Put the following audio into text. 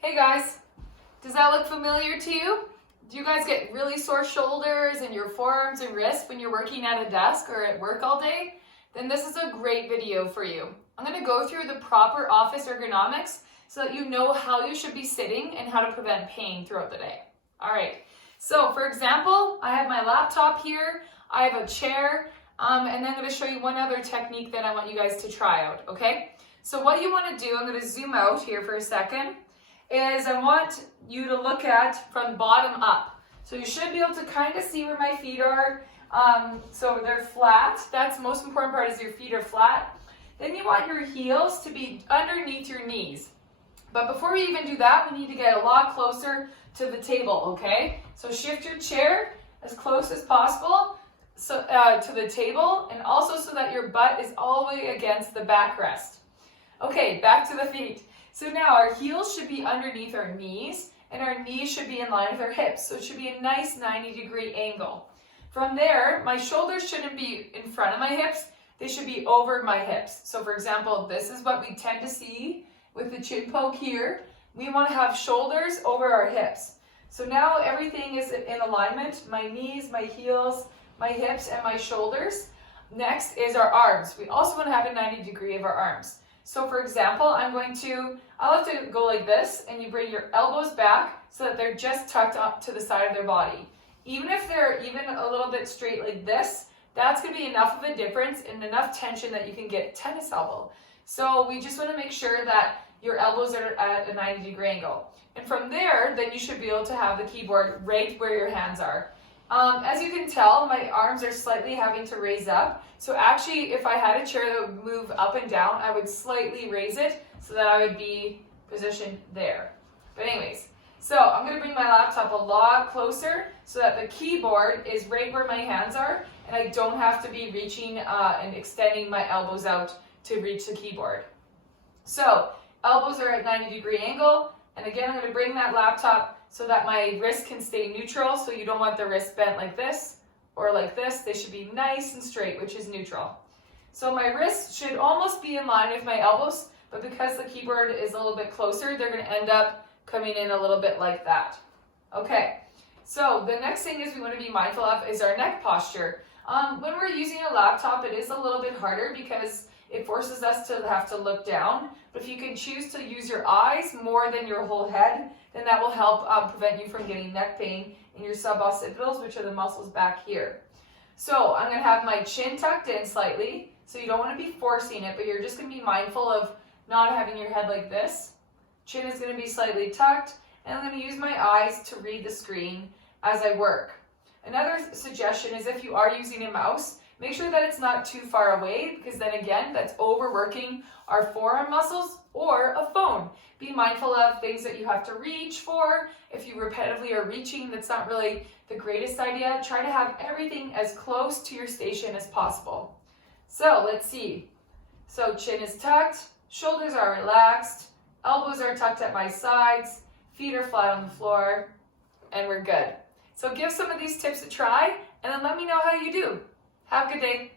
Hey guys, does that look familiar to you? Do you guys get really sore shoulders and your forearms and wrists when you're working at a desk or at work all day? Then this is a great video for you. I'm going to go through the proper office ergonomics so that you know how you should be sitting and how to prevent pain throughout the day. All right, so for example, I have my laptop here, I have a chair, and then I'm going to show you one other technique that I want you guys to try out, okay? So what you want to do, I'm going to zoom out here for a second, is I want you to look at from bottom up. So you should be able to kind of see where my feet are. So they're flat. That's the most important part, is your feet are flat. Then you want your heels to be underneath your knees. But before we even do that, we need to get a lot closer to the table, okay? So shift your chair as close as possible to the table, and also so that your butt is all the way against the backrest. Okay, back to the feet. So now our heels should be underneath our knees, and our knees should be in line with our hips. So it should be a nice 90-degree angle. From there, my shoulders shouldn't be in front of my hips. They should be over my hips. So for example, this is what we tend to see with the chin poke here. We want to have shoulders over our hips. So now everything is in alignment. My knees, my heels, my hips, and my shoulders. Next is our arms. We also want to have a 90-degree of our arms. So for example, I'll have to go like this, and you bring your elbows back so that they're just tucked up to the side of their body. Even if they're even a little bit straight like this, that's going to be enough of a difference and enough tension that you can get tennis elbow. So we just want to make sure that your elbows are at a 90-degree angle. And from there, then you should be able to have the keyboard right where your hands are. As you can tell, my arms are slightly having to raise up. So actually, if I had a chair that would move up and down, I would slightly raise it so that I would be positioned there. But anyways, so I'm going to bring my laptop a lot closer so that the keyboard is right where my hands are, and I don't have to be reaching and extending my elbows out to reach the keyboard. So elbows are at 90-degree angle, and again, I'm going to bring that laptop so that my wrist can stay neutral. So you don't want the wrist bent like this or like this. They should be nice and straight, which is neutral. So my wrists should almost be in line with my elbows, but because the keyboard is a little bit closer, they're going to end up coming in a little bit like that. Okay, so the next thing is we want to be mindful of is our neck posture. When we're using a laptop, it is a little bit harder because it forces us to have to look down. But if you can choose to use your eyes more than your whole head, then that will help prevent you from getting neck pain in your suboccipitals, which are the muscles back here. So I'm going to have my chin tucked in slightly. So you don't want to be forcing it, but you're just going to be mindful of not having your head like this. Chin is going to be slightly tucked, and I'm going to use my eyes to read the screen as I work. Another suggestion is if you are using a mouse, make sure that it's not too far away, because then again, that's overworking our forearm muscles, or a phone. Be mindful of things that you have to reach for. If you repetitively are reaching, that's not really the greatest idea. Try to have everything as close to your station as possible. So let's see. So chin is tucked, shoulders are relaxed, elbows are tucked at my sides, feet are flat on the floor, and we're good. So give some of these tips a try, and then let me know how you do. Have a good day.